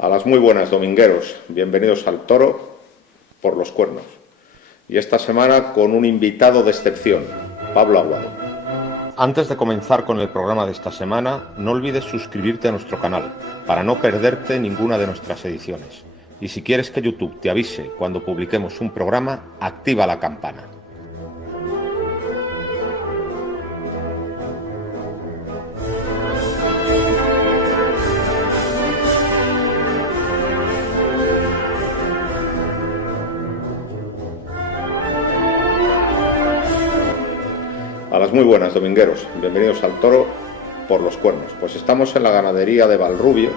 A las muy buenas, domingueros. Bienvenidos al Toro por los Cuernos. Y esta semana con un invitado de excepción, Pablo Aguado. Antes de comenzar con el programa de esta semana, no olvides suscribirte a nuestro canal para no perderte ninguna de nuestras ediciones. Y si quieres que YouTube te avise cuando publiquemos un programa, activa la campana. A las muy buenas, domingueros. Bienvenidos al Toro por los Cuernos. Pues estamos en la ganadería de Valrubio,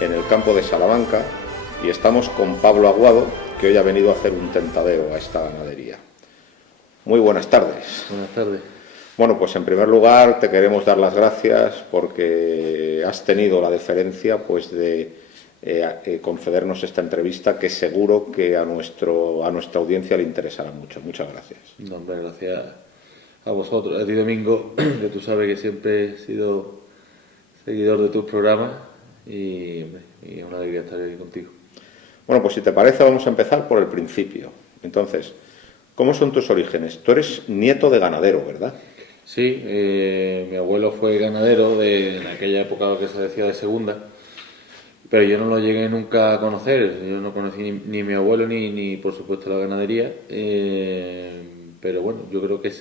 en el campo de Salamanca, y estamos con Pablo Aguado, que hoy ha venido a hacer un tentadeo a esta ganadería. Muy buenas tardes. Buenas tardes. Bueno, pues en primer lugar te queremos dar las gracias porque has tenido la deferencia pues de concedernos esta entrevista, que seguro que a nuestra audiencia le interesará mucho. Muchas gracias. No, hombre, gracias a vosotros, a ti, Domingo, que tú sabes que siempre he sido seguidor de tus programas y es una alegría estar aquí contigo. Bueno, pues si te parece vamos a empezar por el principio. Entonces, ¿cómo son tus orígenes? Tú eres nieto de ganadero, ¿verdad? Sí, mi abuelo fue ganadero en aquella época que se decía de segunda, pero yo no lo llegué nunca a conocer. Yo no conocí ni mi abuelo ni por supuesto la ganadería, pero bueno, yo creo que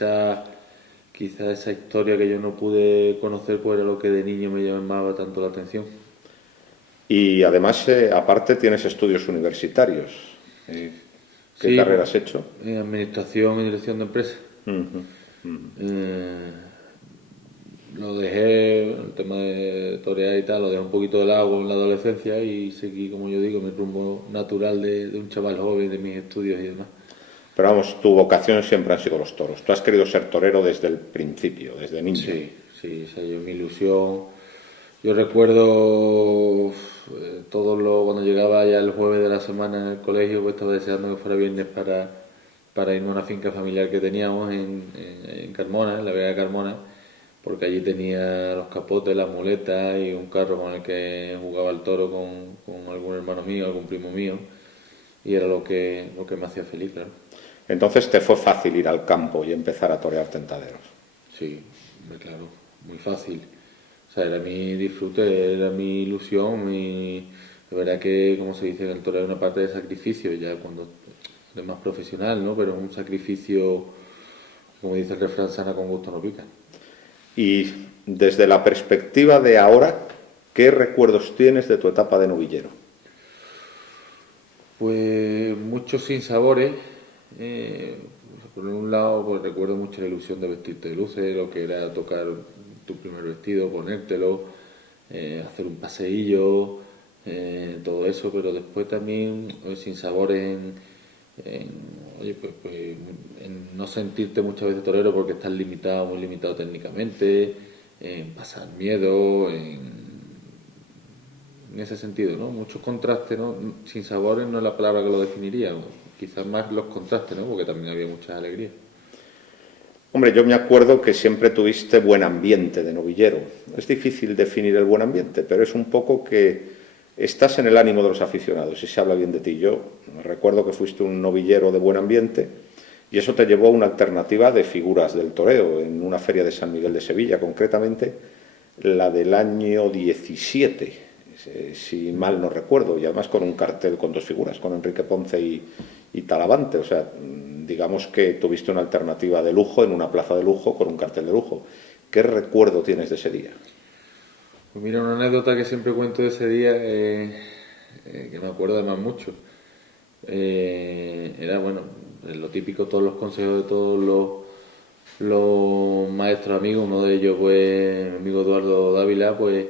quizás esa historia que yo no pude conocer pues era lo que de niño me llamaba tanto la atención. Y además, aparte, tienes estudios universitarios. ¿Qué Sí, carrera has hecho? Administración y dirección de empresas. Lo dejé, el tema de torear y tal, lo dejé un poquito de lado en la adolescencia y seguí, como yo digo, mi rumbo natural de un chaval joven, de mis estudios y demás. Pero vamos, tu vocación siempre han sido los toros. Tú has querido ser torero desde el principio, desde niño. Sí, esa es mi ilusión. Yo recuerdo cuando llegaba ya el jueves de la semana en el colegio, pues estaba deseando que fuera viernes para irme a una finca familiar que teníamos en Carmona, en la Vega de Carmona, porque allí tenía los capotes, las muletas y un carro con el que jugaba el toro con algún hermano mío, algún primo mío, y era lo que me hacía feliz, claro. Entonces te fue fácil ir al campo y empezar a torear tentaderos. Sí, claro, muy fácil. O sea, era mi disfrute, era mi ilusión, de verdad que, como se dice en el toro, hay una parte de sacrificio, ya cuando eres más profesional, ¿no? Pero es un sacrificio, como dice el refrán, sana con gusto no pica. Y desde la perspectiva de ahora, ¿qué recuerdos tienes de tu etapa de novillero? Pues muchos sinsabores. Por un lado, pues recuerdo mucho la ilusión de vestirte de luces, lo que era tocar tu primer vestido, ponértelo, hacer un paseillo, todo eso, pero después también sinsabores en no sentirte muchas veces torero porque estás limitado, muy limitado técnicamente, en pasar miedo, en ese sentido, ¿no? Muchos contrastes, ¿no? Sinsabores no es la palabra que lo definiría, quizás más los contrastes, ¿no? Porque también había muchas alegrías. Hombre, yo me acuerdo que siempre tuviste buen ambiente de novillero. Es difícil definir el buen ambiente, pero es un poco que estás en el ánimo de los aficionados y se habla bien de ti. Yo recuerdo que fuiste un novillero de buen ambiente y eso te llevó a una alternativa de figuras del toreo en una feria de San Miguel de Sevilla, concretamente la del año 17, si mal no recuerdo, y además con un cartel con dos figuras, con Enrique Ponce y Talavante. O sea, digamos que tuviste una alternativa de lujo en una plaza de lujo con un cartel de lujo. ¿Qué recuerdo tienes de ese día? Pues mira, una anécdota que siempre cuento de ese día, que me acuerdo además mucho, era, bueno, lo típico, todos los consejos de todos los maestros amigos. Uno de ellos, pues, mi amigo Eduardo Dávila, pues,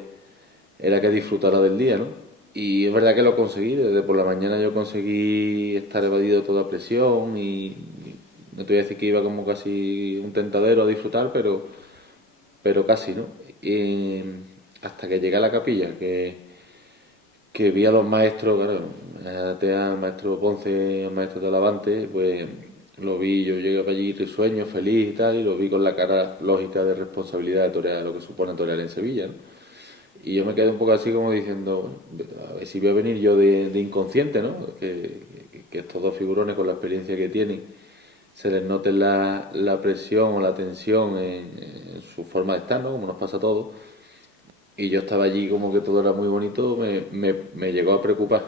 era que disfrutara del día, ¿no? Y es verdad que lo conseguí. Desde por la mañana yo conseguí estar evadido de toda presión y no te voy a decir que iba como casi un tentadero a disfrutar, pero casi, ¿no? Hasta que llegué a la capilla, que vi a los maestros, claro, al maestro Ponce, al maestro Talavante, pues lo vi, yo llegué para allí risueño, feliz y tal, y lo vi con la cara lógica de responsabilidad de torear, lo que supone torear en Sevilla, ¿no? Y yo me quedé un poco así como diciendo, bueno, a ver si voy a venir yo de inconsciente, ¿no? Que estos dos figurones con la experiencia que tienen se les note la presión o la tensión en su forma de estar, ¿no? Como nos pasa a todos. Y yo estaba allí como que todo era muy bonito, me llegó a preocupar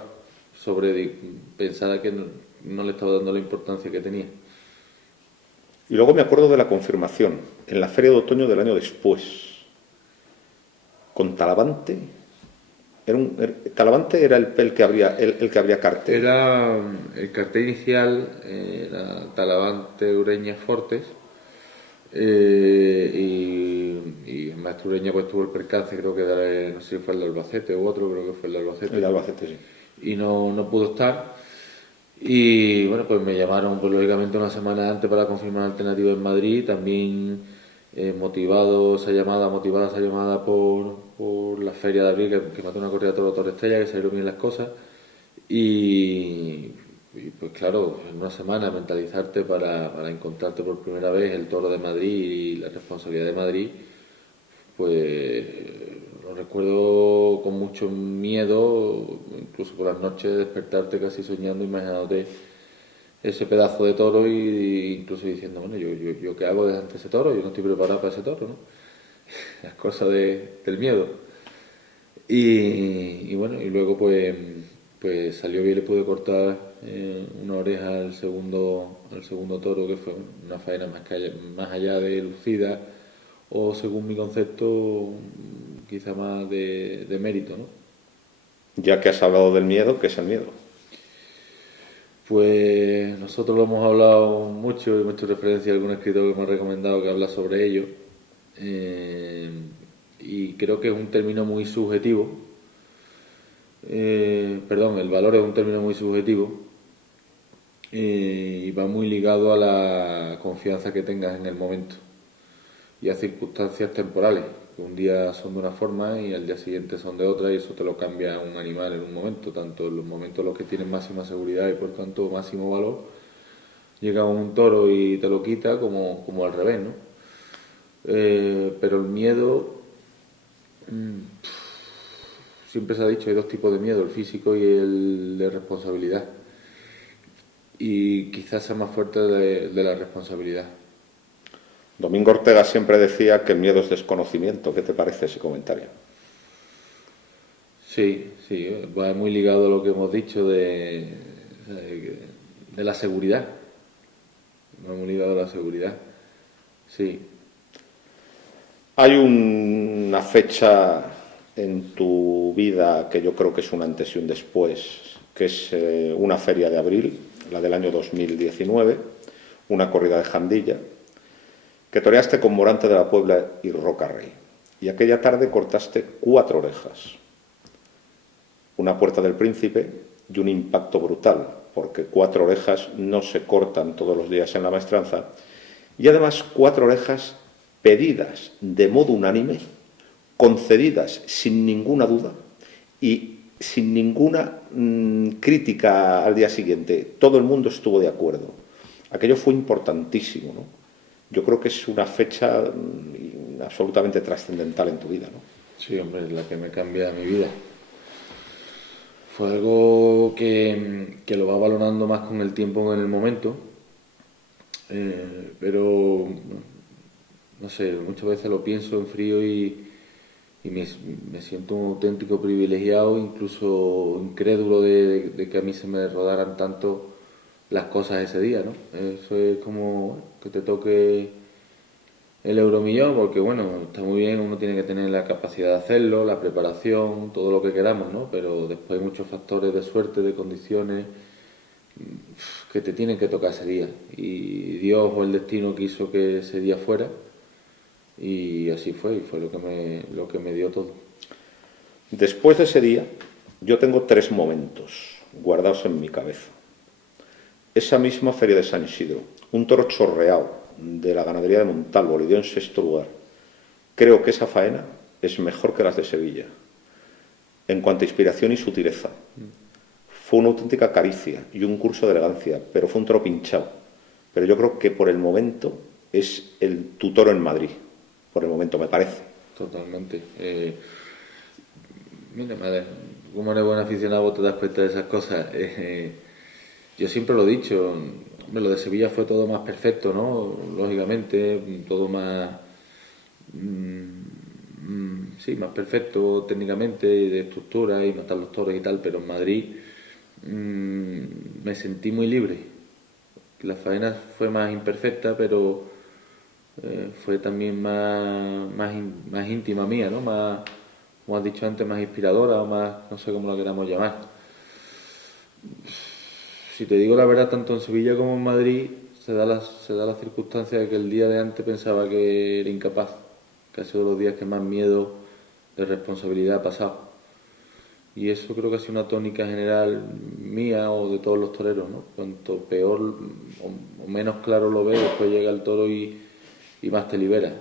sobre pensar que no le estaba dando la importancia que tenía. Y luego me acuerdo de la confirmación, en la feria de otoño del año después, con Talavante. Talavante era el que abría cartel. Era el cartel inicial, era Talavante, Ureña, Fortes, y el maestro Ureña pues tuvo el percance, creo que no sé si fue el de Albacete u otro, creo que fue el de Albacete. El de Albacete, sí. Y no pudo estar. Y bueno, pues me llamaron pues, lógicamente una semana antes para confirmar alternativa en Madrid, también motivada esa llamada por la feria de abril, que mató una corrida de toros Torre Estrella, que salieron bien las cosas. Y pues claro, en una semana mentalizarte para encontrarte por primera vez el toro de Madrid y la responsabilidad de Madrid, pues lo recuerdo con mucho miedo, incluso por las noches despertarte casi soñando, imaginándote ese pedazo de toro y incluso diciendo, bueno, yo qué hago delante de ese toro, yo no estoy preparado para ese toro, ¿no? Las cosas del miedo. Y bueno, y luego pues salió bien, le pude cortar una oreja al segundo toro, que fue una faena más allá de lucida, o según mi concepto, quizá más de mérito, ¿no? Ya que has hablado del miedo, ¿qué es el miedo? Pues nosotros lo hemos hablado mucho, hemos hecho referencia a algún escritor que me ha recomendado que habla sobre ello, eh, y creo que es un término muy subjetivo. Perdón, el valor es un término muy subjetivo, y va muy ligado a la confianza que tengas en el momento y a circunstancias temporales, que un día son de una forma y al día siguiente son de otra, y eso te lo cambia un animal en un momento, tanto en los momentos en los que tienen máxima seguridad y por tanto máximo valor, llega un toro y te lo quita, como al revés, ¿no? Pero el miedo, siempre se ha dicho, hay dos tipos de miedo, el físico y el de responsabilidad, y quizás sea más fuerte de la responsabilidad. Domingo Ortega siempre decía que el miedo es desconocimiento. ¿Qué te parece ese comentario? Sí, va muy ligado a lo que hemos dicho de la seguridad. Va muy ligado a la seguridad. Sí. Hay una fecha en tu vida que yo creo que es un antes y un después, que es una feria de abril, la del año 2019, una corrida de Jandilla, que toreaste con Morante de la Puebla y Roca Rey. Y aquella tarde cortaste 4 orejas, una puerta del príncipe y un impacto brutal, porque 4 orejas no se cortan todos los días en la maestranza, y además 4 orejas pedidas de modo unánime, concedidas sin ninguna duda y sin ninguna crítica al día siguiente. Todo el mundo estuvo de acuerdo. Aquello fue importantísimo, ¿no? Yo creo que es una fecha absolutamente trascendental en tu vida, ¿no? Sí, hombre, es la que me cambia mi vida. Fue algo que lo va valorando más con el tiempo en el momento, pero no sé, muchas veces lo pienso en frío y me siento un auténtico privilegiado, incluso incrédulo de que a mí se me rodaran tanto las cosas ese día, ¿no? Eso es como que te toque el euromillón, porque bueno, está muy bien, uno tiene que tener la capacidad de hacerlo, la preparación, todo lo que queramos, ¿no? Pero después hay muchos factores de suerte, de condiciones que te tienen que tocar ese día. Y Dios o el destino quiso que ese día fuera, y así fue, y fue lo que me dio todo. Después de ese día, yo tengo 3 momentos guardados en mi cabeza. Esa misma feria de San Isidro, un toro chorreado de la ganadería de Montalvo, le dio en 6º lugar. Creo que esa faena es mejor que las de Sevilla, en cuanto a inspiración y sutileza. Fue una auténtica caricia y un curso de elegancia, pero fue un toro pinchado. Pero yo creo que por el momento es tu toro en Madrid, por el momento me parece. Totalmente. Mira, madre, como eres buen aficionado vos te das cuenta de esas cosas. Yo siempre lo he dicho, hombre, lo de Sevilla fue todo más perfecto, ¿no? Lógicamente, todo más, sí, más perfecto técnicamente, y de estructura y matar los toros y tal, pero en Madrid me sentí muy libre. La faena fue más imperfecta, pero fue también más íntima mía, ¿no? Más, como has dicho antes, más inspiradora o más, no sé cómo la queramos llamar. Si te digo la verdad, tanto en Sevilla como en Madrid se da la circunstancia de que el día de antes pensaba que era incapaz, que ha sido de los días que más miedo de responsabilidad ha pasado. Y eso creo que ha sido una tónica general mía o de todos los toreros, ¿no? Cuanto peor o menos claro lo ves, después llega el toro y más te libera.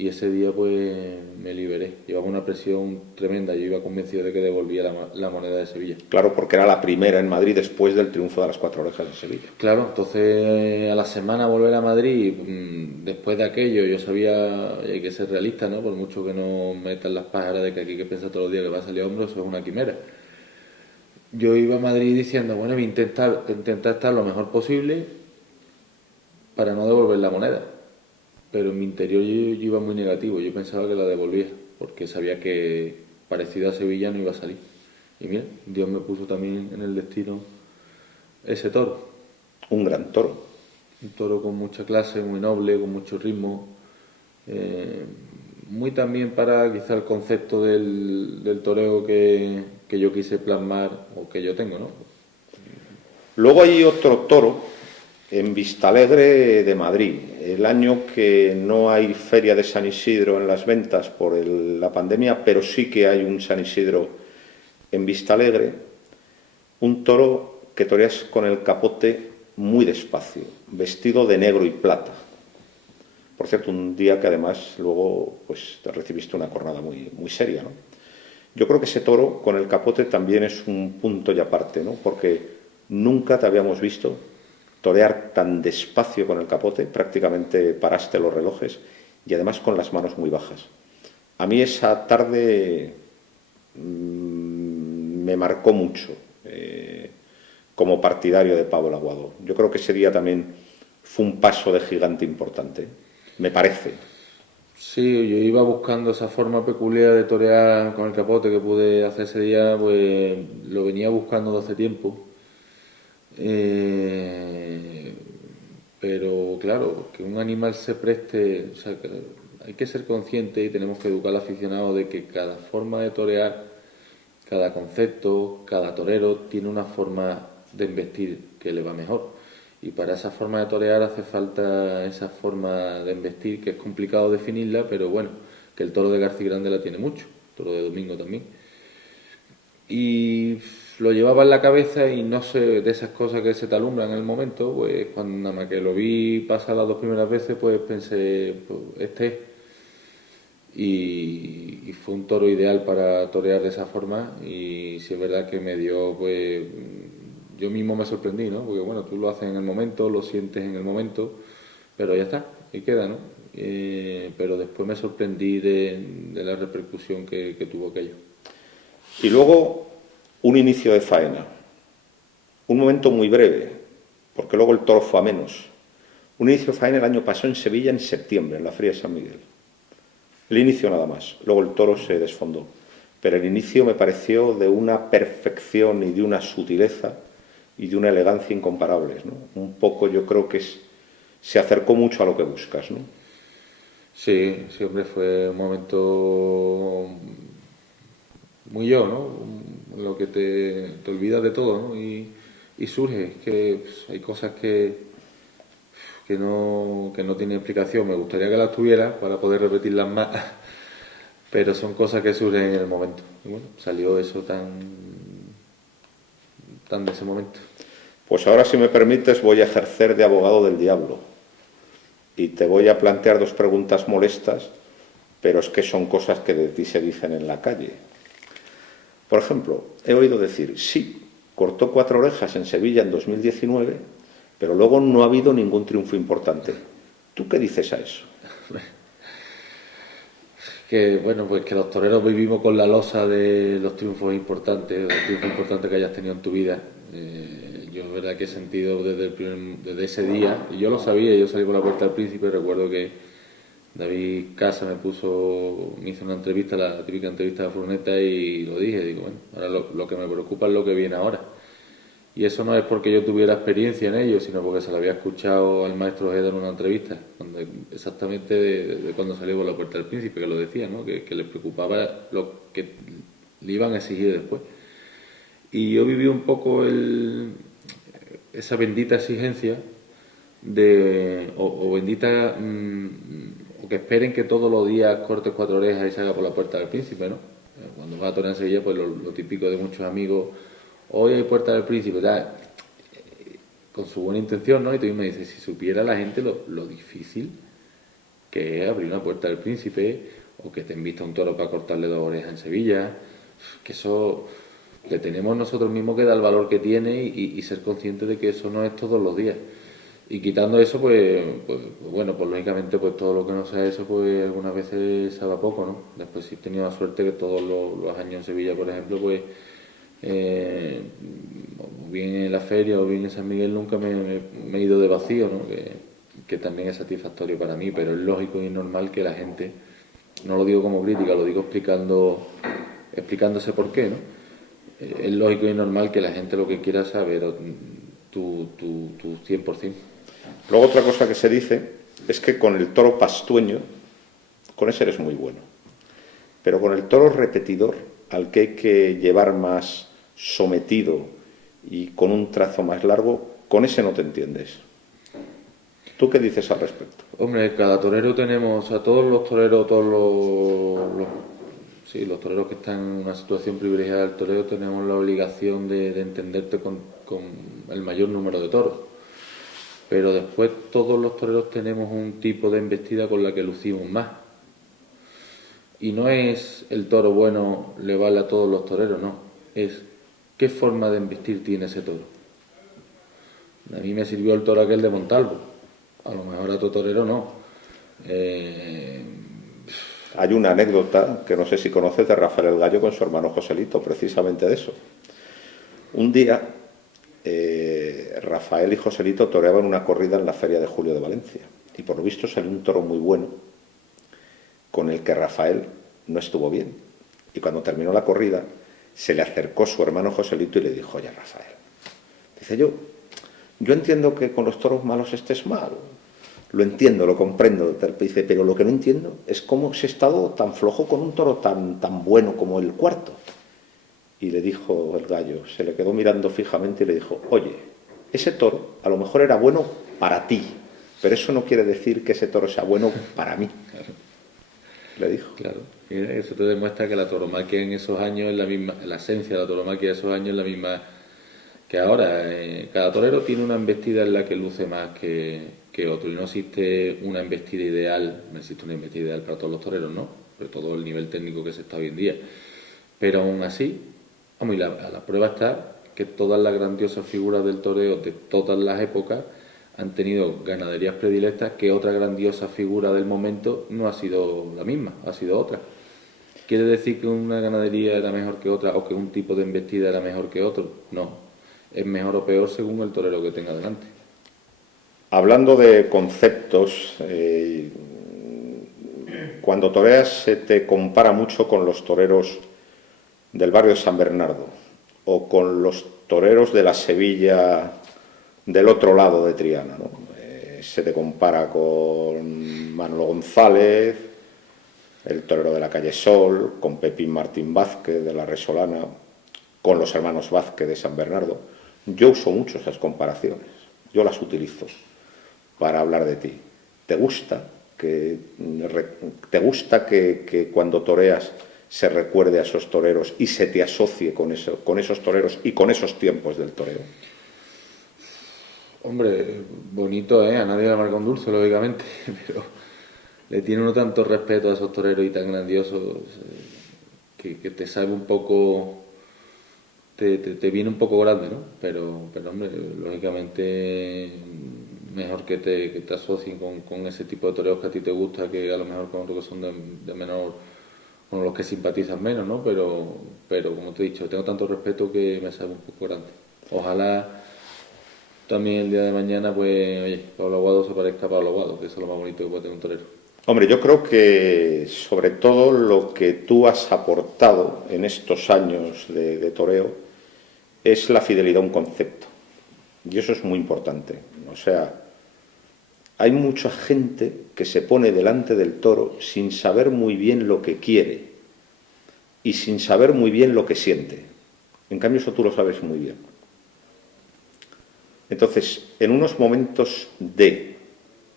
Y ese día pues me liberé. Llevaba una presión tremenda. Yo iba convencido de que devolvía la moneda de Sevilla. Claro, porque era la primera en Madrid después del triunfo de las Cuatro Orejas en Sevilla. Claro, entonces a la semana volver a Madrid, después de aquello, yo sabía, y hay que ser realista, ¿no? Por mucho que no metan las pájaras de que aquí hay que pensar todos los días que va a salir a hombros, eso es una quimera. Yo iba a Madrid diciendo, bueno, voy a intentar estar lo mejor posible para no devolver la moneda. Pero en mi interior yo iba muy negativo, yo pensaba que la devolvía, porque sabía que parecido a Sevilla no iba a salir. Y mira, Dios me puso también en el destino ese toro. Un gran toro. Un toro con mucha clase, muy noble, con mucho ritmo. Muy también para quizá el concepto del toreo que yo quise plasmar o que yo tengo, ¿no? Luego hay otro toro en Vistalegre de Madrid, el año que no hay feria de San Isidro en las ventas por la pandemia, pero sí que hay un San Isidro en Vistalegre, un toro que toreas con el capote muy despacio, vestido de negro y plata. Por cierto, un día que además luego pues te recibiste una cornada muy, muy seria, ¿no? Yo creo que ese toro con el capote también es un punto y aparte, ¿no? Porque nunca te habíamos visto torear tan despacio con el capote, prácticamente paraste los relojes y además con las manos muy bajas. A mí esa tarde me marcó mucho como partidario de Pablo Aguado. Yo creo que ese día también fue un paso de gigante importante, me parece. Sí, yo iba buscando esa forma peculiar de torear con el capote que pude hacer ese día, pues lo venía buscando desde hace tiempo. Pero claro, que un animal se preste, o sea, que hay que ser consciente y tenemos que educar al aficionado de que cada forma de torear, cada concepto, cada torero tiene una forma de embestir que le va mejor. Y para esa forma de torear hace falta esa forma de embestir que es complicado definirla, pero bueno, que el toro de García Grande la tiene mucho, el toro de Domingo también. Y lo llevaba en la cabeza y no sé, de esas cosas que se te alumbran en el momento, pues cuando nada más que lo vi pasar las 2 primeras veces, pues pensé, pues este es. Y fue un toro ideal para torear de esa forma y sí es verdad que me dio, pues yo mismo me sorprendí, ¿no? Porque bueno, tú lo haces en el momento, lo sientes en el momento, pero ya está, ahí queda, ¿no? Pero después me sorprendí de la repercusión que tuvo aquello. Y luego un inicio de faena, un momento muy breve, porque luego el toro fue a menos. Un inicio de faena el año pasado en Sevilla en septiembre, en la Feria de San Miguel. El inicio nada más, luego el toro se desfondó. Pero el inicio me pareció de una perfección y de una sutileza y de una elegancia incomparables, ¿no? Un poco yo creo que se acercó mucho a lo que buscas, ¿no? Sí, siempre fue un momento muy yo, ¿no? Lo que te olvidas de todo, ¿no? Y surge, que pues, hay cosas que no tienen explicación. Me gustaría que las tuviera para poder repetirlas más, pero son cosas que surgen en el momento. Y bueno, salió eso tan de ese momento. Pues ahora, si me permites, voy a ejercer de abogado del diablo y te voy a plantear 2 preguntas molestas, pero es que son cosas que de ti se dicen en la calle. Por ejemplo, he oído decir, sí, cortó 4 orejas en Sevilla en 2019, pero luego no ha habido ningún triunfo importante. ¿Tú qué dices a eso? Que bueno, pues que los toreros vivimos con la losa de los triunfos importantes, los triunfos importantes que hayas tenido en tu vida. Yo es verdad que he sentido desde ese día, y yo lo sabía, yo salí por la puerta del Príncipe, recuerdo que David Casa me hizo una entrevista, la típica entrevista de Furgoneta, y lo dije, digo, bueno, ahora lo que me preocupa es lo que viene ahora. Y eso no es porque yo tuviera experiencia en ello, sino porque se lo había escuchado al maestro Ojeda en una entrevista, exactamente de cuando salió por la puerta del Príncipe, que lo decía, ¿no? Que les preocupaba lo que le iban a exigir después. Y yo viví un poco esa bendita exigencia o bendita, o que esperen que todos los días cortes 4 orejas y salga por la puerta del Príncipe, ¿no? Cuando vas a torear en Sevilla, pues lo típico de muchos amigos, hoy hay puerta del Príncipe, tal, con su buena intención, ¿no? Y tú me dices, si supiera la gente lo difícil que es abrir una puerta del Príncipe, o que te invita a un toro para cortarle 2 orejas en Sevilla, que eso le tenemos nosotros mismos que dar el valor que tiene y ser conscientes de que eso no es todos los días. Y quitando eso, pues bueno, pues lógicamente pues todo lo que no sea eso, pues algunas veces sabe a poco, ¿no? Después sí he tenido la suerte que todos los años en Sevilla, por ejemplo, pues o bien en la feria o bien en San Miguel nunca me he ido de vacío, ¿no? Que también es satisfactorio para mí, pero es lógico y normal que la gente, no lo digo como crítica, lo digo explicándose por qué, ¿no? Es lógico y normal que la gente lo que quiera saber tu 100%. Luego otra cosa que se dice es que con el toro pastueño, con ese eres muy bueno. Pero con el toro repetidor, al que hay que llevar más sometido y con un trazo más largo, con ese no te entiendes. ¿Tú qué dices al respecto? Hombre, cada torero tenemos, a todos los toreros, sí, los toreros que están en una situación privilegiada del toreo, tenemos la obligación de entenderte con el mayor número de toros. Pero después todos los toreros tenemos un tipo de embestida con la que lucimos más. Y no es el toro bueno le vale a todos los toreros, no. Es qué forma de embestir tiene ese toro. A mí me sirvió el toro aquel de Montalvo. A lo mejor a otro torero no. Hay una anécdota que no sé si conoces de Rafael el Gallo con su hermano Joselito, precisamente de eso. Un día Rafael y Joselito toreaban una corrida en la Feria de Julio de Valencia y por lo visto salió un toro muy bueno con el que Rafael no estuvo bien, y cuando terminó la corrida se le acercó su hermano Joselito y le dijo, oye Rafael, dice, yo entiendo que con los toros malos estés mal, lo entiendo, lo comprendo, dice, pero lo que no entiendo es cómo se ha estado tan flojo con un toro tan bueno como el cuarto. Y le dijo el Gallo, se le quedó mirando fijamente y le dijo, oye, ese toro a lo mejor era bueno para ti, pero eso no quiere decir que ese toro sea bueno para mí. Claro. Le dijo. Claro, y eso te demuestra que la tauromaquia en esos años es la misma, la esencia de la tauromaquia de esos años es la misma que ahora. Cada torero tiene una embestida en la que luce más que otro, y no existe una embestida ideal, no existe una embestida ideal para todos los toreros, ¿no? Por todo el nivel técnico que se está hoy en día. Pero aún así, vamos, y la prueba está que todas las grandiosas figuras del toreo de todas las épocas han tenido ganaderías predilectas, que otra grandiosa figura del momento no ha sido la misma, ha sido otra. ¿Quiere decir que una ganadería era mejor que otra o que un tipo de embestida era mejor que otro? No, es mejor o peor según el torero que tenga delante. Hablando de conceptos, cuando toreas se te compara mucho con los toreros del barrio de San Bernardo o con los toreros de la Sevilla del otro lado de Triana, ¿no? Se te compara con Manolo González, el torero de la calle Sol, con Pepín Martín Vázquez de la Resolana, con los hermanos Vázquez de San Bernardo. Yo uso mucho esas comparaciones, yo las utilizo para hablar de ti. ¿Te gusta que cuando toreas se recuerde a esos toreros y se te asocie con esos toreros y con esos tiempos del toreo? Hombre, bonito, ¿eh? A nadie le marca un dulce, lógicamente, pero le tiene uno tanto respeto a esos toreros y tan grandiosos que te sabe un poco, te viene un poco grande, ¿no? Pero hombre, lógicamente mejor que te asocien con ese tipo de toreros que a ti te gusta, que a lo mejor con otros que son de menor Bueno, los que simpatizan menos, ¿no? Pero como te he dicho, tengo tanto respeto que me sale un poco grande. Ojalá también el día de mañana, pues, oye, Pablo Aguado se parezca a Pablo Aguado, que eso es lo más bonito que puede tener un torero. Hombre, yo creo que sobre todo lo que tú has aportado en estos años de toreo es la fidelidad a un concepto. Y eso es muy importante. O sea, hay mucha gente que se pone delante del toro sin saber muy bien lo que quiere y sin saber muy bien lo que siente. En cambio, eso tú lo sabes muy bien. Entonces, en unos momentos de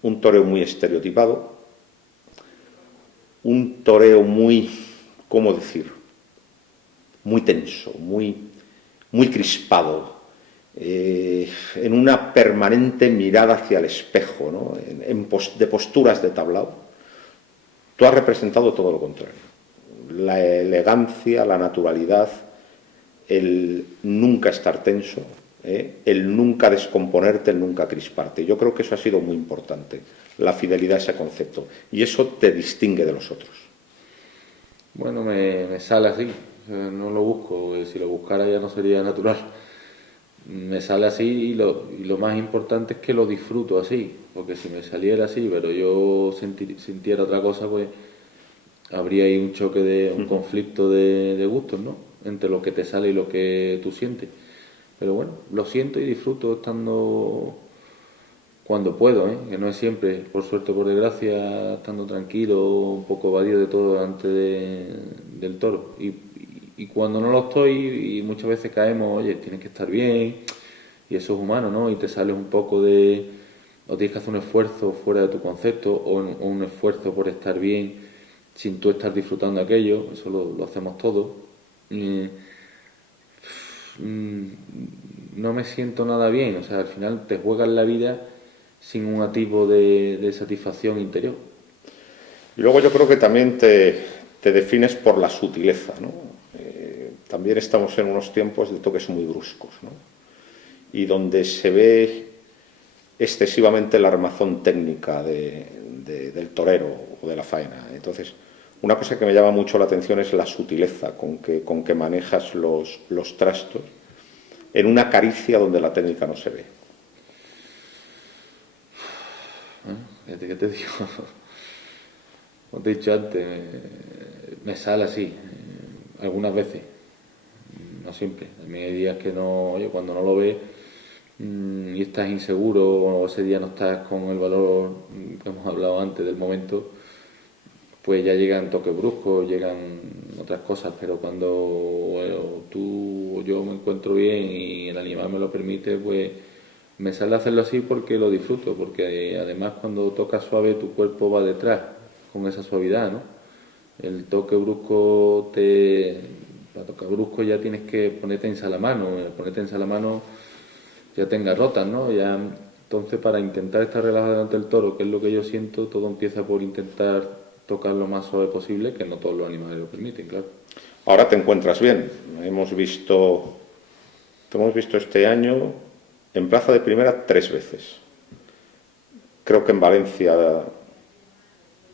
un toreo muy estereotipado, un toreo muy, ¿cómo decir?, muy tenso, muy crispado, en una permanente mirada hacia el espejo, ¿no? De posturas de tablao, tú has representado todo lo contrario. La elegancia, la naturalidad, el nunca estar tenso, el nunca descomponerte, el nunca crisparte. Yo creo que eso ha sido muy importante, la fidelidad a ese concepto. Y eso te distingue de los otros. Bueno, me sale así, o sea, no lo busco, porque si lo buscara ya no sería natural. Me sale así y lo más importante es que lo disfruto así, porque si me saliera así, pero yo sintiera otra cosa, pues habría ahí un choque un conflicto de gustos, ¿no? Entre lo que te sale y lo que tú sientes. Pero bueno, lo siento y disfruto estando cuando puedo, ¿eh? Que no es siempre, por suerte o por desgracia, estando tranquilo, un poco evadido de todo delante del toro. Y cuando no lo estoy, y muchas veces caemos, oye, tienes que estar bien, y eso es humano, ¿no? Y te sales un poco o tienes que hacer un esfuerzo fuera de tu concepto, o un esfuerzo por estar bien, sin tú estar disfrutando de aquello, eso lo hacemos todos. Mm, no me siento nada bien, o sea, al final te juegas la vida sin un atisbo de satisfacción interior. Y luego yo creo que también te defines por la sutileza, ¿no? También estamos en unos tiempos de toques muy bruscos, ¿no? Y donde se ve excesivamente la armazón técnica del torero o de la faena. Entonces, una cosa que me llama mucho la atención es la sutileza con que manejas los trastos en una caricia donde la técnica no se ve. Fíjate que te digo, como te he dicho antes, me sale así, algunas veces, no siempre. A mí hay días que no, oye, cuando no lo ves y estás inseguro o ese día no estás con el valor que hemos hablado antes del momento, pues ya llegan toques bruscos, llegan otras cosas, pero cuando bueno, tú o yo me encuentro bien y el animal me lo permite, pues me sale hacerlo así porque lo disfruto, porque además cuando tocas suave tu cuerpo va detrás con esa suavidad, ¿no? El toque brusco para tocar brusco ya tienes que ponerte en salamano, ponerte en salamano ya tenga rotas, ¿no? Ya, entonces para intentar estar relajado delante del toro, que es lo que yo siento, todo empieza por intentar tocar lo más suave posible, que no todos los animales lo permiten, claro. Ahora te encuentras bien. Te hemos visto este año en plaza de primera 3 veces. Creo que en Valencia,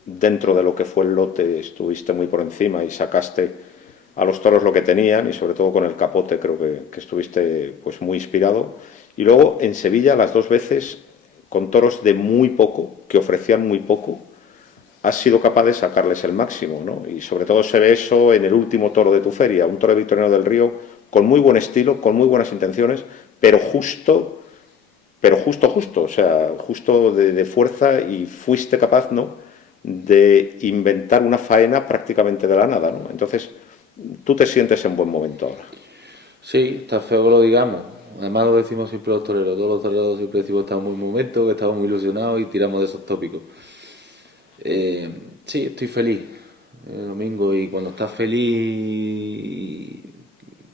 dentro de lo que fue el lote, estuviste muy por encima y sacaste a los toros lo que tenían, y sobre todo con el capote creo que estuviste pues muy inspirado. Y luego en Sevilla las 2 veces con toros de muy poco, que ofrecían muy poco, has sido capaz de sacarles el máximo, ¿no? Y sobre todo se ve eso en el último toro de tu feria, un toro de Victoriano del Río con muy buen estilo, con muy buenas intenciones, pero justo, o sea, justo de fuerza, y fuiste capaz, ¿no?, de inventar una faena prácticamente de la nada, ¿no? Entonces, tú te sientes en buen momento ahora. Sí, está feo que lo digamos. Además lo decimos siempre los toreros. Todos los toreros siempre decimos que estamos muy momentos, que estamos muy ilusionados y tiramos de esos tópicos. Sí, estoy feliz el domingo, y cuando estás feliz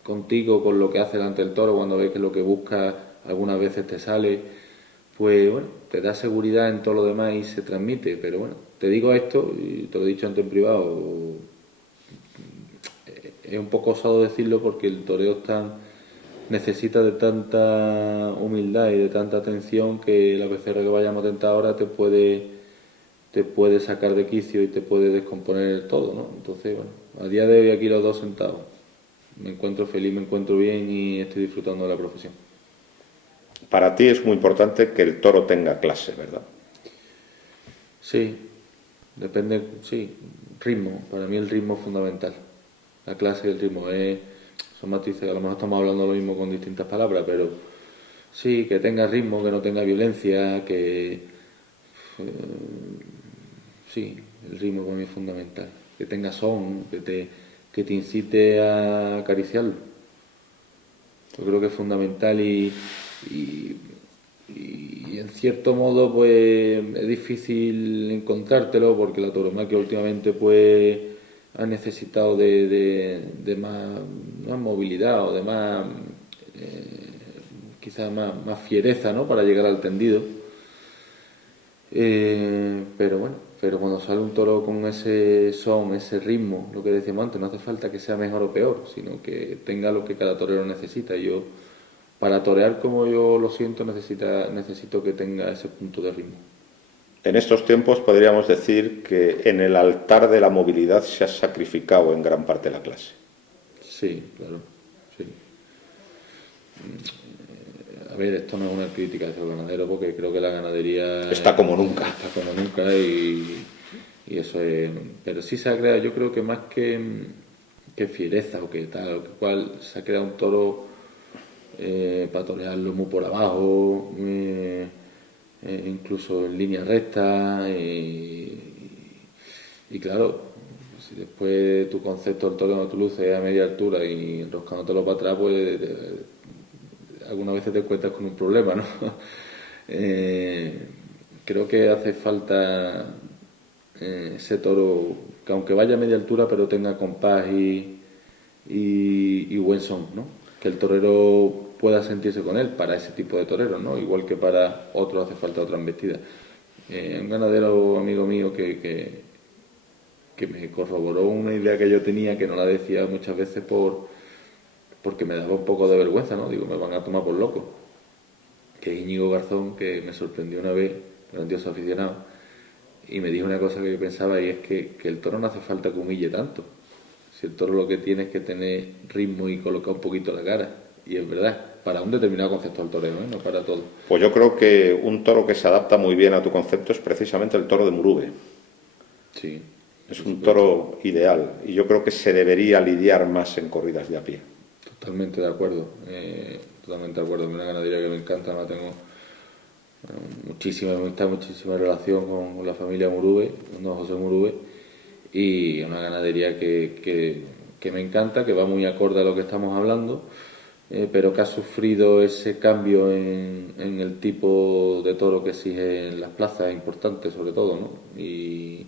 contigo, con lo que haces delante del toro, cuando ves que lo que buscas algunas veces te sale, pues bueno, te da seguridad en todo lo demás y se transmite. Pero bueno, te digo esto, y te lo he dicho antes en privado, es un poco osado decirlo porque el toreo necesita de tanta humildad y de tanta atención que la becerra que vayamos a tentar ahora te puede sacar de quicio y te puede descomponer todo, ¿no? Entonces, bueno, A día de hoy aquí los dos sentados. Me encuentro feliz, me encuentro bien y estoy disfrutando de la profesión. Para ti es muy importante que el toro tenga clase, ¿verdad? Sí, depende, sí, ritmo. Para mí el ritmo es fundamental. La clase y el ritmo son matices, a lo mejor estamos hablando lo mismo con distintas palabras, pero sí, que tenga ritmo, que no tenga violencia, sí, el ritmo para mí es fundamental. Que tenga son, que te incite a acariciarlo. Yo creo que es fundamental y, y en cierto modo pues es difícil encontrártelo porque la tauromaquia últimamente pues ha necesitado de más movilidad o de más quizás más fiereza, ¿no? Para llegar al tendido. Pero bueno, pero cuando sale un toro con ese son, ese ritmo, lo que decíamos antes, no hace falta que sea mejor o peor, sino que tenga lo que cada torero necesita. Yo, para torear como yo lo siento, necesito que tenga ese punto de ritmo. En estos tiempos podríamos decir que en el altar de la movilidad se ha sacrificado en gran parte la clase. Sí, claro, sí. A ver, esto no es una crítica hacia el ganadero porque creo que la ganadería Está como nunca. está como nunca y eso es... Pero sí se ha creado, yo creo que más que fiereza o que tal, o que cual, se ha creado un toro para torearlo muy por abajo, incluso en línea recta y claro, si después tu concepto del toro no tú luces a media altura y enroscándotelo para atrás, pues algunas veces te encuentras con un problema, ¿no? Creo que hace falta ese toro que aunque vaya a media altura pero tenga compás y buen son, ¿no? Que el torero pueda sentirse con él para ese tipo de toreros, ¿no? Igual que para otros hace falta otra embestida. Un ganadero amigo mío que me corroboró una idea que yo tenía que no la decía muchas veces porque me daba un poco de vergüenza, ¿no? Digo, me van a tomar por loco. Que es Íñigo Garzón, que me sorprendió una vez, grandioso aficionado, y me dijo una cosa que yo pensaba y es que el toro no hace falta que humille tanto. Si el toro lo que tiene es que tener ritmo y colocar un poquito la cara. Y es verdad, para un determinado concepto del toreo, ¿eh? No para todo. Pues yo creo que un toro que se adapta muy bien a tu concepto es precisamente el toro de Murube. Sí, Es por un supuesto. toro ideal y yo creo que se debería lidiar más en corridas de a pie. Totalmente de acuerdo. Totalmente de acuerdo. Es una ganadería que me encanta, la tengo muchísima amistad, muchísima relación con la familia Murube, con don José Murube, y una ganadería que me encanta, que va muy acorde a lo que estamos hablando, pero que ha sufrido ese cambio en el tipo de toro que exige en las plazas importantes, sobre todo, ¿no? Y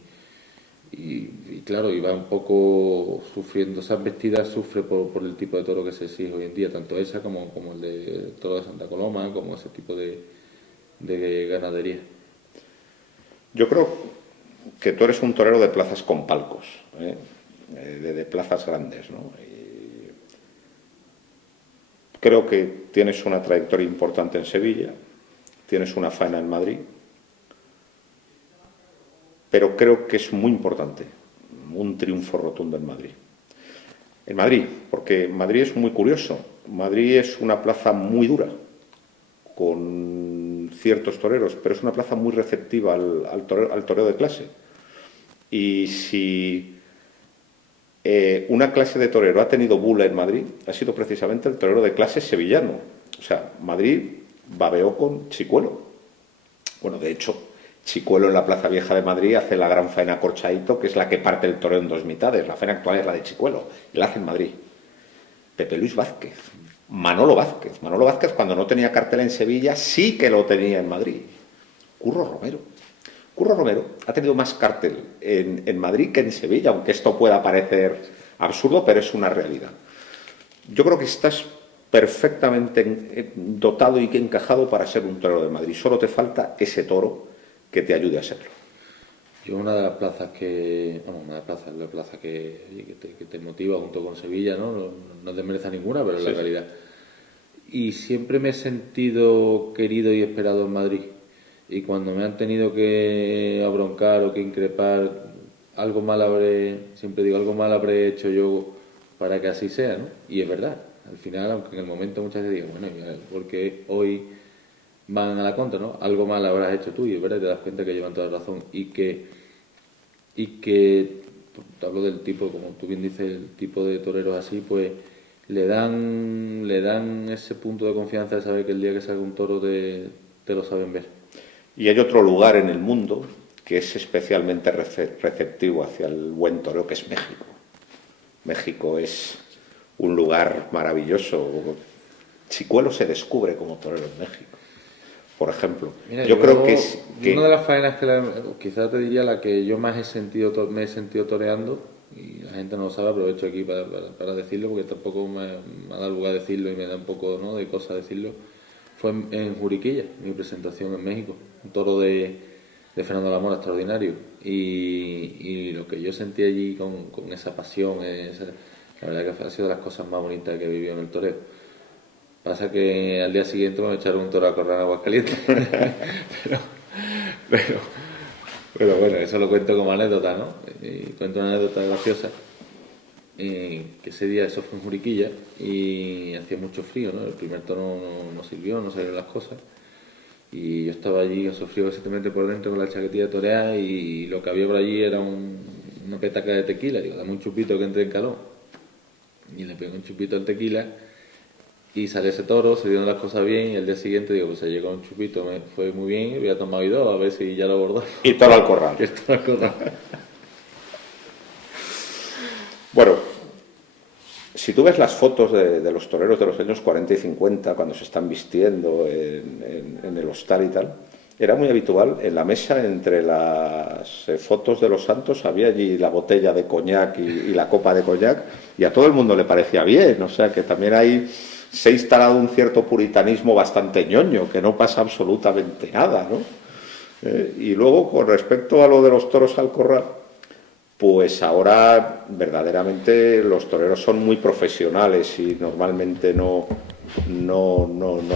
claro, y va un poco sufriendo, esas vestidas sufre por el tipo de toro que se exige hoy en día, tanto esa como el de toro de Santa Coloma, como ese tipo de ganadería. Yo creo que tú eres un torero de plazas con palcos, ¿eh? De plazas grandes, ¿no? Y creo que tienes una trayectoria importante en Sevilla, tienes una faena en Madrid, pero creo que es muy importante un triunfo rotundo en Madrid. En Madrid, porque Madrid es muy curioso. Madrid es una plaza muy dura, con ciertos toreros, pero es una plaza muy receptiva al toreo de clase. Y si una clase de torero ha tenido bula en Madrid, ha sido precisamente el torero de clase sevillano. O sea, Madrid babeó con Chicuelo. Bueno, de hecho, Chicuelo en la Plaza Vieja de Madrid hace la gran faena Corchaito, que es la que parte el toreo en dos mitades. La faena actual es la de Chicuelo, y la hace en Madrid. Pepe Luis Vázquez, Manolo Vázquez. Manolo Vázquez, cuando no tenía cartel en Sevilla, sí que lo tenía en Madrid. Curro Romero. Curro Romero ha tenido más cartel en Madrid que en Sevilla, aunque esto pueda parecer absurdo, pero es una realidad. Yo creo que estás perfectamente dotado y encajado para ser un torero de Madrid. Solo te falta ese toro que te ayude a serlo. Yo una de las plazas la plaza que te motiva junto con Sevilla, ¿no? No desmerece ninguna, pero es Sí, la sí. realidad. Y siempre me he sentido querido y esperado en Madrid. Y cuando me han tenido que abroncar o que increpar algo mal siempre digo, algo mal habré hecho yo para que así sea, ¿no? Y es verdad, al final, aunque en el momento muchas veces digan, bueno, porque hoy van a la contra, ¿no? Algo mal habrás hecho tú, y es verdad, te das cuenta que llevan toda la razón y que te hablo del tipo, como tú bien dices, el tipo de toreros así, pues le dan ese punto de confianza de saber que el día que salga un toro te lo saben ver. Y hay otro lugar en el mundo que es especialmente receptivo hacia el buen toreo, que es México. México es un lugar maravilloso. Chicuelo se descubre como torero en México, por ejemplo. Mira, Yo creo que una de las faenas que quizás te diría la que yo más me he sentido toreando, y la gente no lo sabe, aprovecho aquí para decirlo, porque tampoco me ha dado lugar a decirlo y me da un poco, ¿no?, de cosa decirlo, fue en Juriquilla, mi presentación en México, un toro de Fernando Lamora extraordinario, y lo que yo sentí allí con esa pasión, la verdad que ha sido de las cosas más bonitas que he vivido en el toreo. Pasa que al día siguiente me echaron un toro a correr en Aguascalientes. pero, pero, pero bueno, eso lo cuento como anécdota, ¿no? Y cuento una anécdota graciosa. Que ese día, eso fue en Juriquilla y hacía mucho frío, ¿no? El primer toro no sirvió, no salieron las cosas. Y yo estaba allí, con frío que se te mete por dentro con la chaquetilla toreada, y lo que había por allí era una petaca de tequila. Digo, dame un chupito que entre en calor. Y le pego un chupito al tequila. Y salió ese toro, se dieron las cosas bien, y el día siguiente digo, pues se llegó un chupito, me fue muy bien, voy a tomar y dos, a ver si ya lo abordó. Y toro al corral. Y toro al corral. Bueno, si tú ves las fotos de los toreros de los años 40 y 50, cuando se están vistiendo en el hostal y tal, era muy habitual en la mesa, entre las fotos de los santos, había allí la botella de coñac y la copa de coñac, y a todo el mundo le parecía bien. O sea que también se ha instalado un cierto puritanismo bastante ñoño, que no pasa absolutamente nada, ¿no? Y luego, con respecto a lo de los toros al corral, pues ahora verdaderamente los toreros son muy profesionales y normalmente no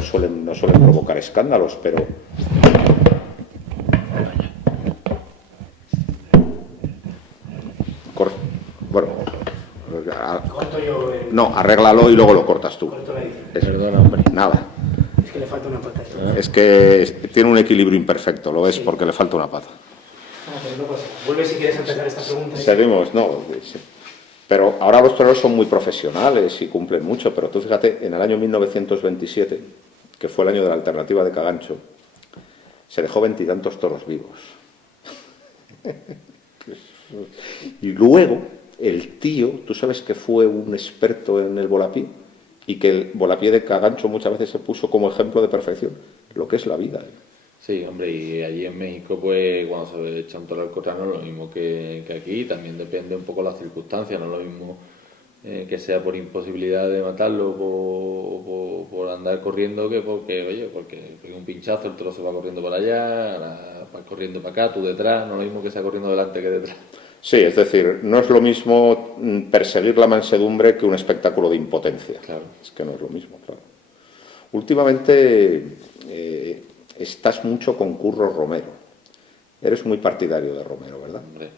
suelen provocar escándalos, pero bueno, Corto yo no, arréglalo y luego lo cortas tú. corto la edición. Perdona, hombre. Nada, Es que le falta una pata. es que tiene un equilibrio imperfecto, lo es porque le falta una pata. Pero no pasa. Vuelve si quieres empezar esta pregunta. Seguimos, no. Sí. Pero ahora los toreros son muy profesionales y cumplen mucho, pero tú fíjate, en el año 1927, que fue el año de la alternativa de Cagancho, se dejó 20 y tantos toros vivos. Y luego, el tío, tú sabes que fue un experto en el volapié, y que el volapié de Cagancho muchas veces se puso como ejemplo de perfección, lo que es la vida. Sí, hombre, y allí en México, pues cuando se echa un toro al corral no es lo mismo que aquí, también depende un poco de las circunstancias, no es lo mismo que sea por imposibilidad de matarlo o por andar corriendo, que porque un pinchazo, el toro se va corriendo para allá, ahora va corriendo para acá, tú detrás, no es lo mismo que sea corriendo delante que detrás. Sí, es decir, no es lo mismo perseguir la mansedumbre que un espectáculo de impotencia. Claro. Es que no es lo mismo, claro. Últimamente estás mucho con Curro Romero. Eres muy partidario de Romero, ¿verdad? Hombre,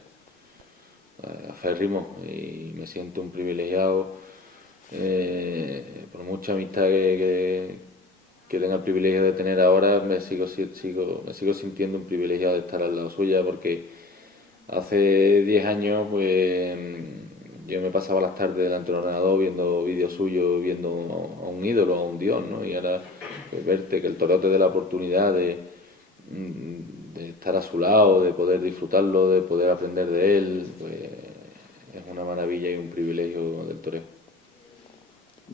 aférrimo, y me siento un privilegiado, por mucha amistad que tenga el privilegio de tener ahora, me sigo sintiendo un privilegiado de estar al lado suya, porque hace 10 años pues yo me pasaba las tardes delante del ordenador viendo vídeos suyos, viendo a un ídolo, a un dios, ¿no? Y ahora pues, verte que el toreo te dé la oportunidad de estar a su lado, de poder disfrutarlo, de poder aprender de él, pues es una maravilla y un privilegio del toreo.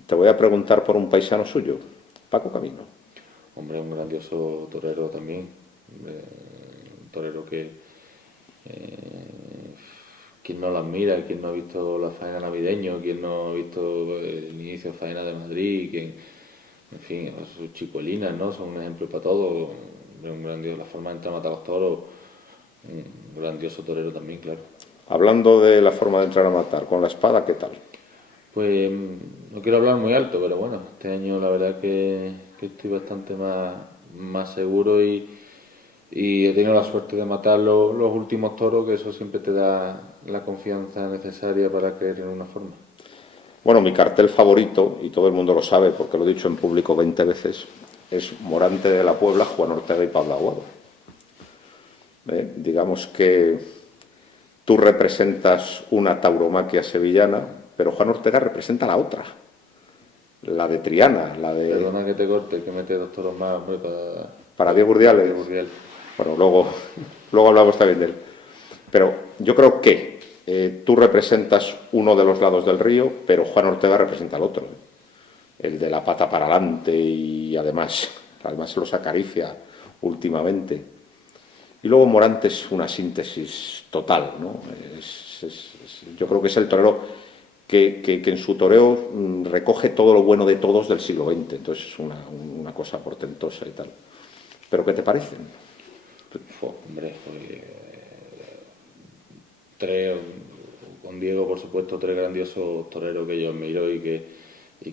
Te voy a preguntar por un paisano suyo, Paco Camino. Hombre, un grandioso torero también, un torero que quien no lo admira, quien no ha visto la faena navideño, quien no ha visto el inicio de faena de Madrid, en fin, sus chicuelinas, ¿no? Son un ejemplo para todos. Un grandioso, la forma de entrar a matar a los toros, un grandioso torero también, claro. Hablando de la forma de entrar a matar, con la espada, ¿qué tal? Pues no quiero hablar muy alto, pero bueno, este año la verdad que estoy bastante más seguro y y he tenido la suerte de matar los últimos toros, que eso siempre te da la confianza necesaria para creer en una forma. Bueno, mi cartel favorito, y todo el mundo lo sabe porque lo he dicho en público 20 veces, es Morante de la Puebla, Juan Ortega y Pablo Aguado. Digamos que tú representas una tauromaquia sevillana, pero Juan Ortega representa la otra, la de Triana, la de... Perdona que te corte, que mete 2 toros más, hombre, Para Diego Urdiales. Diego Urdiales. Bueno, luego hablamos también de él. Pero yo creo que tú representas uno de los lados del río, pero Juan Ortega representa el otro, el de la pata para adelante, y además los acaricia últimamente. Y luego Morante es una síntesis total, ¿no? Yo creo que es el torero que en su toreo recoge todo lo bueno de todos del siglo XX. Entonces es una cosa portentosa y tal. ¿Pero qué te parecen? Hombre, pues, con Diego, por supuesto, 3 grandiosos toreros que yo admiro y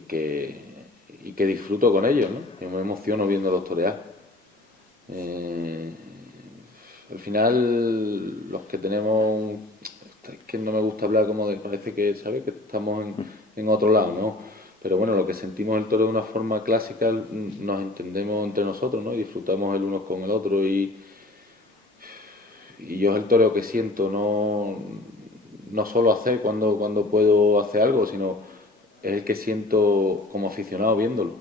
que disfruto con ellos, ¿no? Yo me emociono viéndolos torear. Al final, los que tenemos, es que no me gusta hablar como de, parece que, ¿sabes?, que estamos en otro lado, ¿no? Pero bueno, lo que sentimos el toro de una forma clásica, nos entendemos entre nosotros, ¿no? Y disfrutamos el uno con el otro, y yo es el toreo que siento, no solo hacer cuando puedo hacer algo, sino es el que siento como aficionado viéndolo.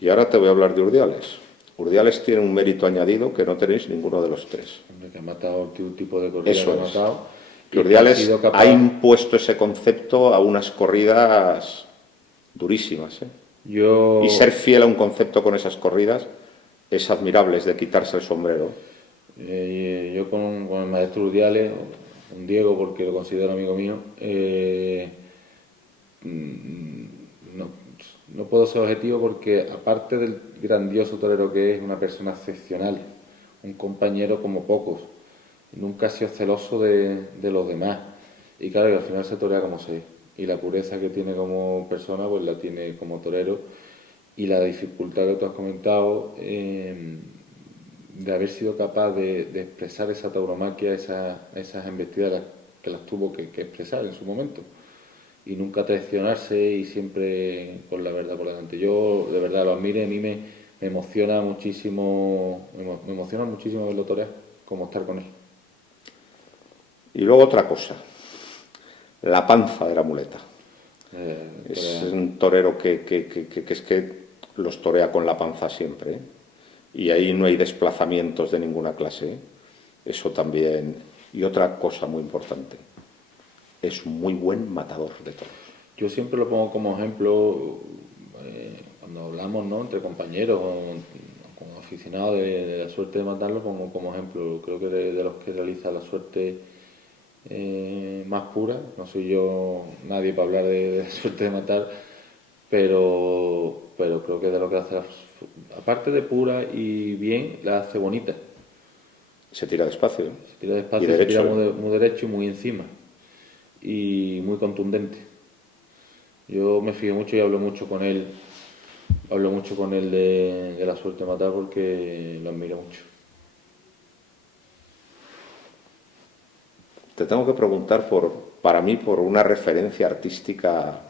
Y ahora te voy a hablar de Urdiales. Urdiales tiene un mérito añadido que no tenéis ninguno de los tres. Hombre, que ha matado un tipo de corrida Eso que ha es. matado. Que Urdiales ha impuesto ese concepto a unas corridas durísimas, ¿eh? Y ser fiel a un concepto con esas corridas es admirable, es de quitarse el sombrero. Yo con el maestro Urdiales, con Diego, porque lo considero amigo mío, no puedo ser objetivo porque, aparte del grandioso torero que es, una persona excepcional, un compañero como pocos, nunca ha sido celoso de los demás, y claro, que al final se torea como se es, y la pureza que tiene como persona pues la tiene como torero, y la dificultad que tú has comentado de haber sido capaz de expresar esa tauromaquia, esas embestidas que las tuvo que expresar en su momento, y nunca traicionarse, y siempre con la verdad por delante. Yo de verdad lo admiro, y a mí me emociona muchísimo, me emociona muchísimo verlo torear, como estar con él. Y luego otra cosa, la panza de la muleta. Es un torero que es que los torea con la panza siempre, ¿eh? Y ahí no hay desplazamientos de ninguna clase, ¿eh? Eso también. Y otra cosa muy importante, es un muy buen matador de toros. Yo siempre lo pongo como ejemplo cuando hablamos, ¿no?, entre compañeros o como aficionados de la suerte de matarlo, pongo como ejemplo. Creo que de los que realiza la suerte más pura, no soy yo nadie para hablar de la suerte de matar, pero creo que de lo que hace, aparte de pura y bien, la hace bonita. Se tira despacio, ¿eh? Se tira despacio, y derecho, se tira muy derecho y muy encima, y muy contundente. Yo me fijo mucho y hablo mucho con él de la suerte de matar, porque lo admiro mucho. Te tengo que preguntar para mí por una referencia artística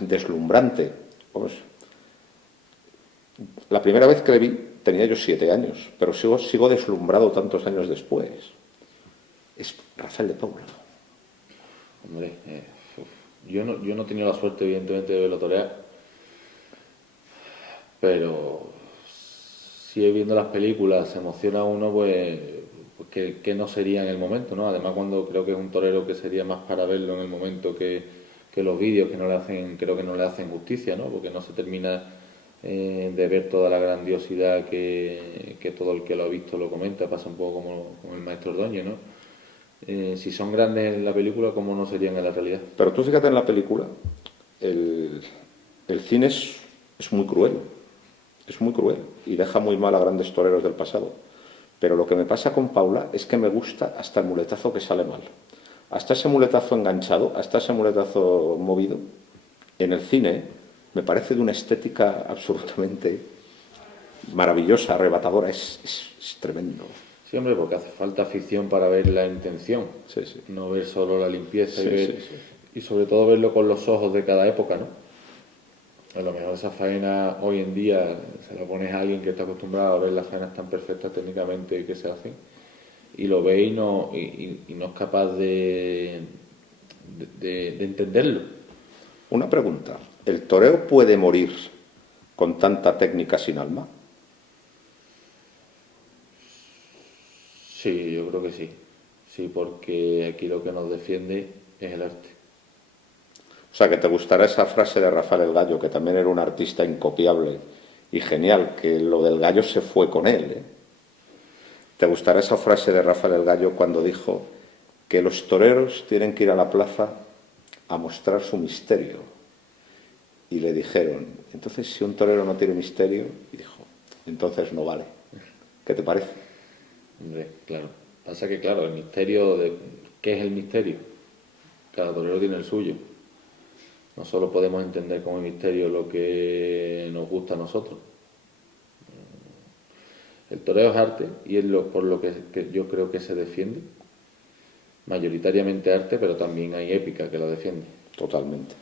deslumbrante. Vamos, la primera vez que le vi tenía yo 7 años, pero sigo deslumbrado tantos años después. Es Rafael de Paula. Hombre, yo no he tenido la suerte, evidentemente, de verlo torear, pero si viendo las películas se emociona uno, pues que no sería en el momento, ¿no? Además, cuando creo que es un torero que sería más para verlo en el momento que los vídeos, que creo que no le hacen justicia, ¿no? Porque no se termina de ver toda la grandiosidad que todo el que lo ha visto lo comenta. Pasa un poco como el maestro Ordóñez, ¿no? Si son grandes en la película, ¿cómo no serían en la realidad? Pero tú fíjate en la película, el cine es muy cruel, y deja muy mal a grandes toreros del pasado. Pero lo que me pasa con Paula es que me gusta hasta el muletazo que sale mal. Hasta ese muletazo enganchado, hasta ese muletazo movido, en el cine me parece de una estética absolutamente maravillosa, arrebatadora, es tremendo. Sí, hombre, porque hace falta afición para ver la intención, Sí, sí. no ver solo la limpieza Sí, y ver, sí, sí. y sobre todo verlo con los ojos de cada época, ¿no? A lo mejor esa faena hoy en día se la pones a alguien que está acostumbrado a ver las faenas tan perfectas técnicamente que se hacen y lo ve y no es capaz de entenderlo. Una pregunta. ¿El toreo puede morir con tanta técnica sin alma? Sí, yo creo que sí. Sí, porque aquí lo que nos defiende es el arte. O sea, que te gustará esa frase de Rafael el Gallo, que también era un artista incopiable y genial, que lo del gallo se fue con él, ¿eh? ¿Te gustará esa frase de Rafael el Gallo cuando dijo que los toreros tienen que ir a la plaza a mostrar su misterio? Y le dijeron, entonces si un torero no tiene misterio, y dijo, entonces no vale. ¿Qué te parece? Hombre, claro. Pasa que, claro, el misterio de... ¿Qué es el misterio? Cada torero tiene el suyo. No solo podemos entender como misterio lo que nos gusta a nosotros. El toreo es arte y es por lo que yo creo que se defiende. Mayoritariamente arte, pero también hay épica que la defiende. Totalmente.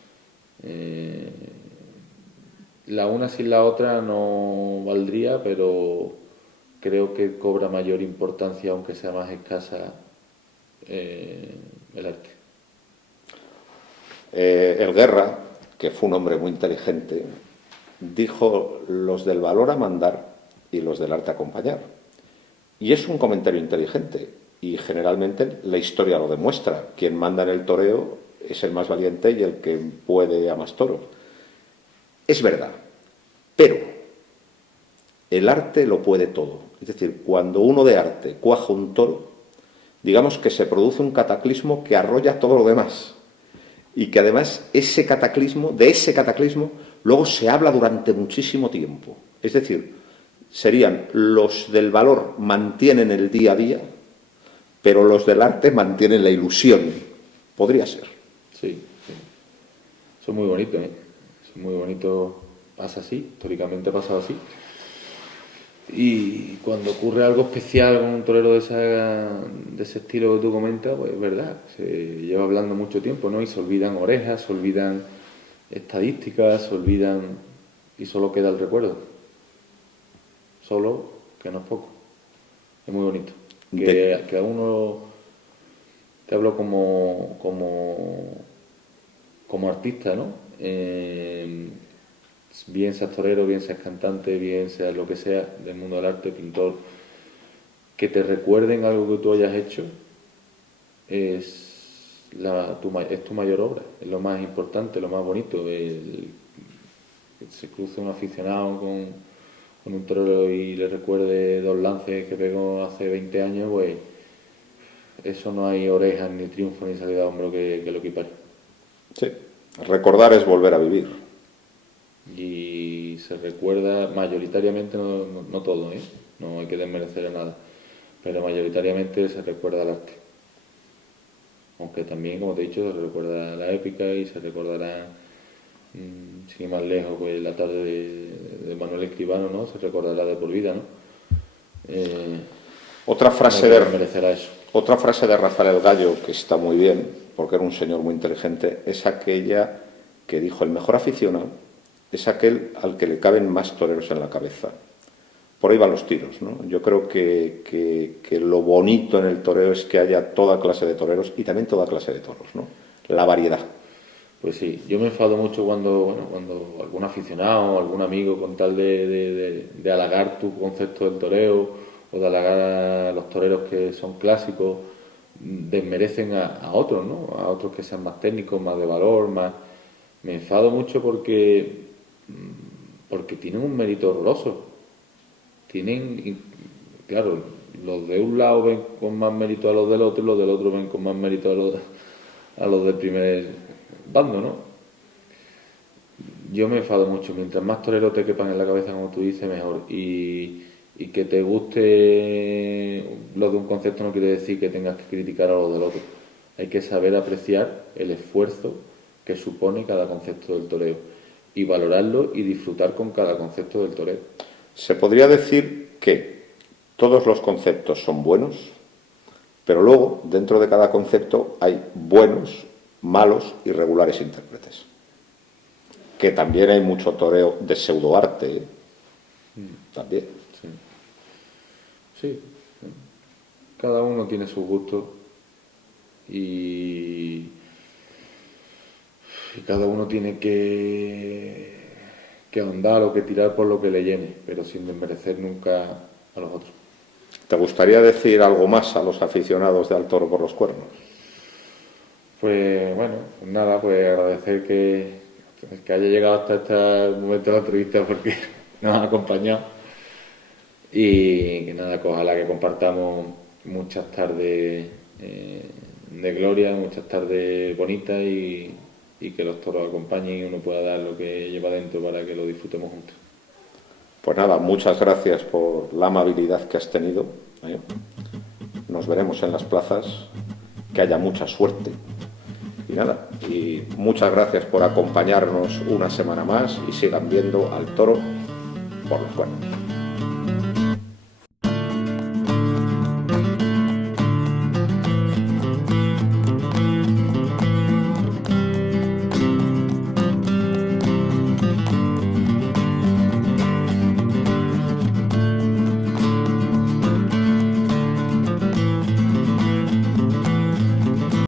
La una sin la otra no valdría, pero creo que cobra mayor importancia, aunque sea más escasa, el arte. El Guerra, que fue un hombre muy inteligente, dijo los del valor a mandar y los del arte a acompañar. Y es un comentario inteligente y generalmente la historia lo demuestra. Quien manda en el toreo es el más valiente y el que puede a más toros. Es verdad, pero el arte lo puede todo. Es decir, cuando uno de arte cuaja un toro, digamos que se produce un cataclismo que arrolla todo lo demás. Y que además de ese cataclismo, luego se habla durante muchísimo tiempo. Es decir, serían los del valor mantienen el día a día, pero los del arte mantienen la ilusión. Podría ser. Sí, sí. Eso es muy bonito, ¿eh? Eso es muy bonito. Pasa así, históricamente ha pasado así. Y cuando ocurre algo especial con un torero de ese estilo que tú comentas, pues es verdad, se lleva hablando mucho tiempo, ¿no? Y se olvidan orejas, se olvidan estadísticas, se olvidan y solo queda el recuerdo. Solo, que no es poco. Es muy bonito. Que a uno te hablo como artista, ¿no? Bien seas torero, bien seas cantante, bien seas lo que sea del mundo del arte, pintor, que te recuerden algo que tú hayas hecho es tu mayor obra, es lo más importante, lo más bonito. Que se cruce un aficionado con un torero y le recuerde 2 lances que pegó hace 20 años, pues eso no hay orejas, ni triunfo, ni salida de hombro que lo equipare. Sí, recordar es volver a vivir. Y se recuerda mayoritariamente, no todo, ¿eh? No hay que desmerecer a nada, pero mayoritariamente se recuerda el arte. Aunque también, como te he dicho, se recuerda la épica y se recordará, sin ir más lejos, pues la tarde de Manuel Escribano, ¿no? Se recordará de por vida, ¿no? Otra frase no hay que desmerecer a eso. Otra frase de Rafael el Gallo, que está muy bien, porque era un señor muy inteligente, es aquella que dijo: el mejor aficionado es aquel al que le caben más toreros en la cabeza. Por ahí van los tiros, ¿no? Yo creo que lo bonito en el toreo es que haya toda clase de toreros y también toda clase de toros, ¿no? La variedad. Pues sí, yo me enfado mucho cuando algún aficionado o algún amigo, con tal de halagar tu concepto del toreo o de halagar a los toreros que son clásicos, desmerecen a otros, ¿no? A otros que sean más técnicos, más de valor, más... Me enfado mucho porque tienen un mérito horroroso. Claro, los de un lado ven con más mérito a los del otro y los del otro ven con más mérito a los del primer bando, ¿no? Yo me enfado mucho. Mientras más toreros te quepan en la cabeza, como tú dices, mejor. Y que te guste lo de un concepto no quiere decir que tengas que criticar a lo del otro. Hay que saber apreciar el esfuerzo que supone cada concepto del toreo y valorarlo y disfrutar con cada concepto del toreo. Se podría decir que todos los conceptos son buenos, pero luego, dentro de cada concepto, hay buenos, malos y regulares intérpretes. Que también hay mucho toreo de pseudoarte, ¿eh? También. Sí. Sí. Cada uno tiene su gusto y cada uno tiene que ahondar o que tirar por lo que le llene, pero sin desmerecer nunca a los otros. ¿Te gustaría decir algo más a los aficionados de Al Toro por los Cuernos? Pues bueno, pues nada, pues agradecer que haya llegado hasta este momento de la entrevista porque nos han acompañado y que nada, que ojalá que compartamos muchas tardes de gloria, muchas tardes bonitas y que los toros acompañen y uno pueda dar lo que lleva dentro para que lo disfrutemos juntos. Pues nada, muchas gracias por la amabilidad que has tenido, ¿eh? Nos veremos en las plazas, que haya mucha suerte. Y nada, y muchas gracias por acompañarnos una semana más y sigan viendo Al Toro por los Cuernos.